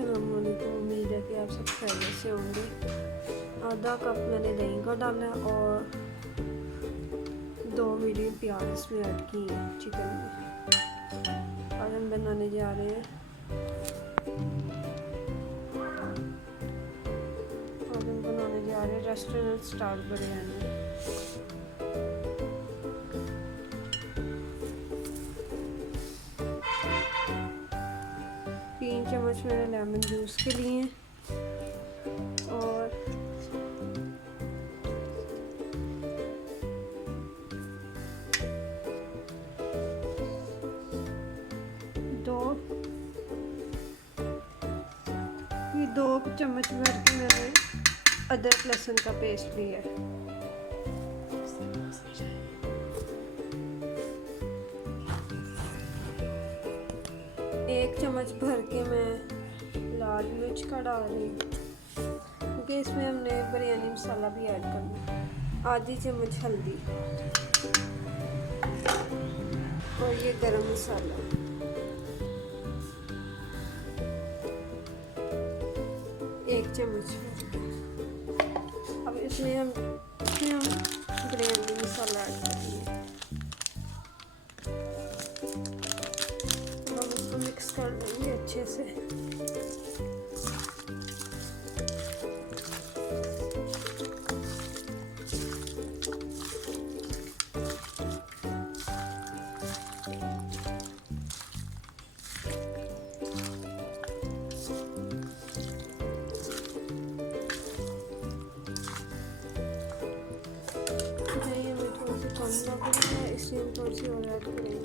अस्सलामुअलैकुम। उम्मीद है कि आप सब खैरियत से होंगे। आधा कप मैंने दही का डाला और 2 मीडियम प्याज इसमें ऐड की है चिकन में। आज हम बनाने जा रहे हैं रेस्टोरेंट स्टाइल बिरयानी। 3 चम्मच मैंने लेमन जूस के लिए और दो चम्मच भर के मैंने अदरक लहसुन का पेस्ट लिया है। एक चम्मच भर के मैं लाल मिर्च का डाल रही हूँ क्योंकि इसमें हमने बिरयानी मसाला भी ऐड करना है। आधी चम्मच हल्दी और ये गरम मसाला। एक चम्मच। अब इसमें हम बिरयानी मसाला ऐड करेंगे। अब इसको मिक्स कर देंगे अच्छे से। इसलिए हम थोड़ी सी और ऐड करेंगे।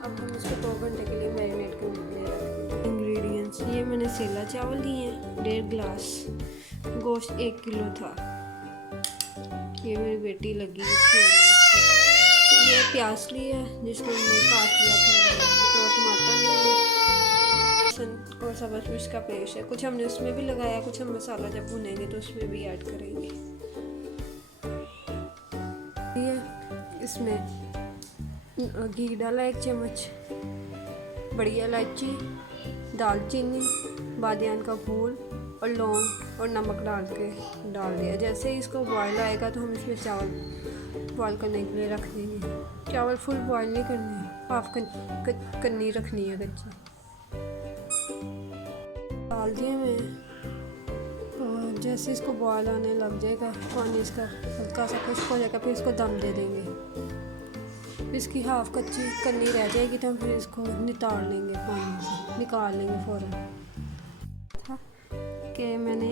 अब हम इसको 2 घंटे के लिए मैरिनेट करने के लिए रखेंगे। इंग्रेडिएंट्स ये मैंने सेला चावल लिए हैं 1.5 गिलास, गोश्त 1 किलो था। ये मेरी बेटी लगी ये प्याज लिया जिसको हमने काट लिया था, तो टमाटर लिए और सब्ज़ मिर्च का पेस्ट है। कुछ हमने उसमें भी लगाया, कुछ हम मसाला जब भुनेंगे तो उसमें भी ऐड करेंगे। ये इसमें घी डाला 1 चम्मच, बड़ी इलायची, दालचीनी, बादियान का फूल और लौंग और नमक डाल दिया। जैसे ही इसको बॉयल आएगा तो हम इसमें चावल बॉयल करने के लिए रख देंगे। चावल फुल बॉयल नहीं करनी, हाफ करनी रखनी है कच्ची। डाल दिए मैं और जैसे इसको बॉयल आने लग जाएगा पानी इसका हल्का सा खुश्क हो जाएगा, फिर इसको दम दे देंगे। इसकी हाफ कच्ची करनी रह जाएगी तो हम फिर इसको निकाल लेंगे, पानी से निकाल लेंगे फ़ौरन। था कि मैंने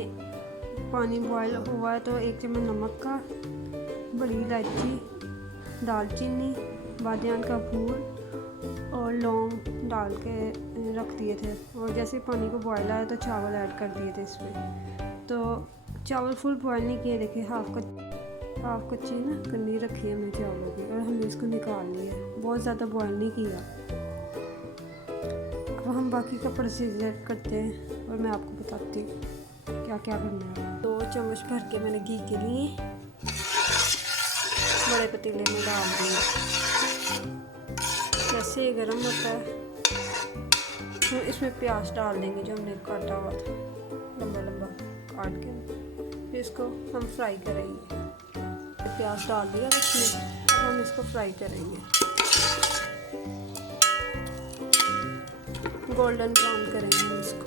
पानी बॉयल हुआ है तो 1 चम्मच नमक का, बड़ी इलायची, दालचीनी, बादियान का फूल और लौंग डाल के रख दिए थे। और जैसे पानी को बॉयल आया तो चावल ऐड कर दिए थे इसमें। तो चावल फुल बॉयल नहीं किए, देखिए हाफ कच्ची ना करनी रखी है हमने चावलों की और हमने इसको निकाल लिया, बहुत ज़्यादा बॉयल नहीं किया। अब हम बाकी का प्रोसीजर करते हैं और मैं आपको बताती हूँ क्या क्या करना है। 2 चम्मच भर के मैंने घी के लिए बड़े पतीले में डाल दिया। जैसे ये गर्म होता है तो इसमें प्याज डाल देंगे जो हमने काटा हुआ था, लंबा लंबा काट के। फिर इसको हम फ्राई करेंगे। प्याज डाल दिया इसमें, अब हम इसको फ्राई करेंगे, गोल्डन ब्राउन करेंगे इसको।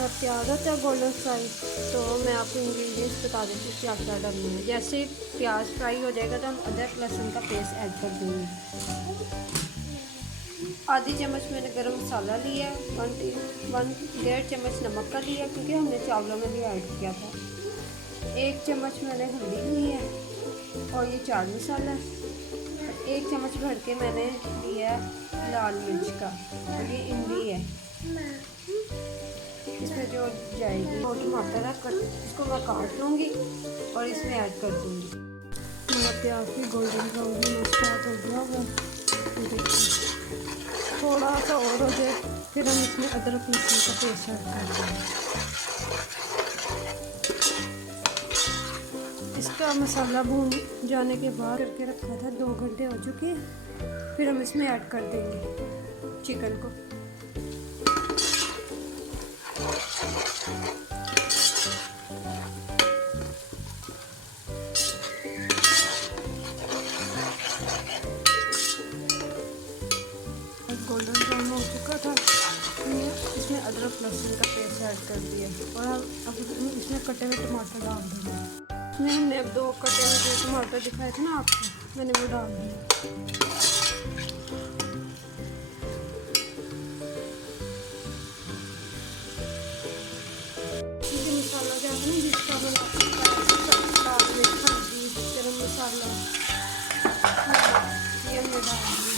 और प्याज होता है गोल्डन फ्राई, तो मैं आपको इंग्रेडिएंट्स बता देती हूँ क्या क्या डालना है। जैसे प्याज फ्राई हो जाएगा तो हम अदरक लहसुन का पेस्ट ऐड कर देंगे। आधी चम्मच मैंने गरम मसाला लिया, 1.5 चम्मच नमक का लिया क्योंकि हमने चावलों में भी ऐड किया था। 1 चम्मच मैंने हल्दी ली है और ये चाट मसाला, 1 चम्मच भर के मैंने लिया लाल मिर्च का, और ये इमली है, इसमें जो जाएगी। और टमाटर है, इसको मैं काट लूँगी और इसमें ऐड कर दूँगी। मेरा प्याज भी गोल्डन ब्राउन होना स्टार्ट हो गया होगा, थोड़ा सा और हो जाए फिर हम इसमें अदरक लहसुन का पेस्ट ऐड कर देंगे। इसका मसाला भून जाने के बाद करके रखा था, 2 घंटे हो चुके हैं। फिर हम इसमें ऐड कर देंगे चिकन को। गोल्डन ब्राउन हो चुका था, इसमें अदरक लहसुन का पेस्ट ऐड कर दिया और अब इसमें कटे हुए टमाटर डाल देंगे। इसमें हमने अब 2 कटे हुए जो टमाटर दिखाए थे ना आपको, मैंने वो डाल दिए। मसाला जो है ना, जिसका लाल मिर्च, हल्दी, गरम मसाला, ये हमने डाल दिया।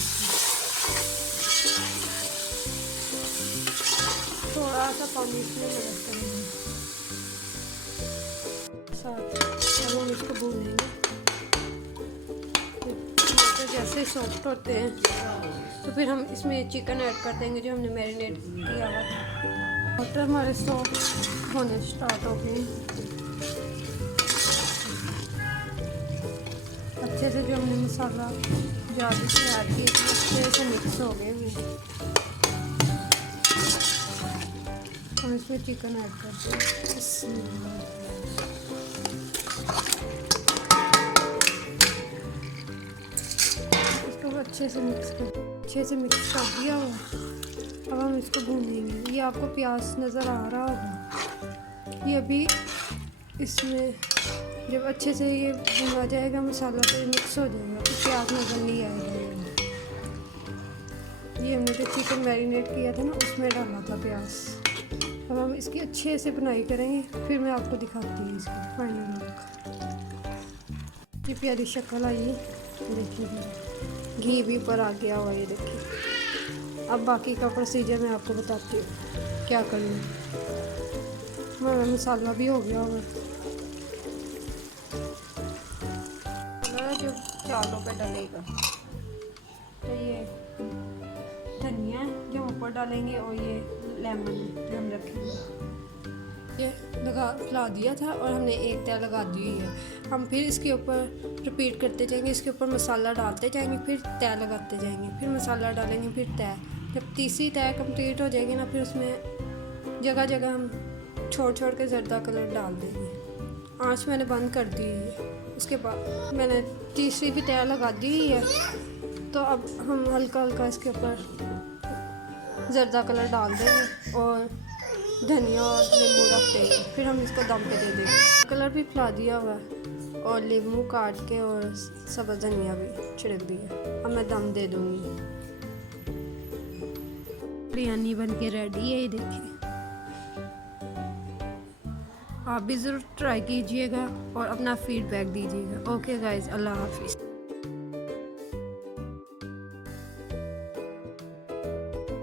थोड़ा सा पानी इसमें मदद करेंगे साथ, अब हम इसको भूनेंगे। टमाटर जैसे सॉफ्ट होते हैं तो फिर हम इसमें चिकन ऐड कर देंगे जो हमने मैरिनेट किया हुआ था। टमाटर हमारे सॉफ्ट होने स्टार्ट हो गए, अच्छे से जो हमने मसाला जो आदि से ऐड किए थे अच्छे से मिक्स हो गए हैं। हम इसमें चिकन ऐड करते हैं। इसको अच्छे से मिक्स कर दिया हुआ। अब हम इसको भूनेंगे। ये आपको प्याज नज़र आ रहा होगा, ये अभी इसमें जब अच्छे से ये भुना जाएगा मसाला तो ये मिक्स हो जाएगा, तो प्याज नज़र नहीं आएगा। ये हमने जो चिकन मैरिनेट किया था ना उसमें डाला था प्याज। अब हम इसकी अच्छे से बुनाई करेंगे, फिर मैं आपको दिखाती हूँ इसकी फाइनल लुक। ये प्यारी शक्ल आई है, देखिए घी भी ऊपर आ गया हुआ, ये देखिए। अब बाकी का प्रोसीजर मैं आपको बताती हूँ क्या करना है। हमारा मसाला भी हो गया होगा, जो चावलों पे डलेगा। तो ये धनिया है जो ऊपर डालेंगे, और ये लेमन जो हम रखेंगे। ये लगा दिया था और हमने एक तह लगा दी हुई है। हम फिर इसके ऊपर रिपीट करते जाएंगे, इसके ऊपर मसाला डालते जाएंगे, फिर तह लगाते जाएंगे, फिर मसाला डालेंगे, फिर तह। जब तीसरी तह कंप्लीट हो जाएगी ना, फिर उसमें जगह जगह हम छोड़ के ज़र्दा कलर डाल देंगे। आँच मैंने बंद कर दी है। उसके बाद मैंने तीसरी भी तह लगा दी हुई है, तो अब हम हल्का हल्का इसके ऊपर ज़र्दा कलर डाल देंगे और धनिया और नींबू रख देंगे। फिर हम इसको दम पे दे देंगे। कलर भी फैला दिया हुआ है और नींबू काट के और सब्ज़ धनिया भी छिड़क दिया। अब मैं दम दे दूँगी। बिरयानी बन के रेडी है, ये देखिए। आप भी ज़रूर ट्राई कीजिएगा और अपना फीडबैक दीजिएगा। ओके गाइज़, अल्लाह हाफिज़।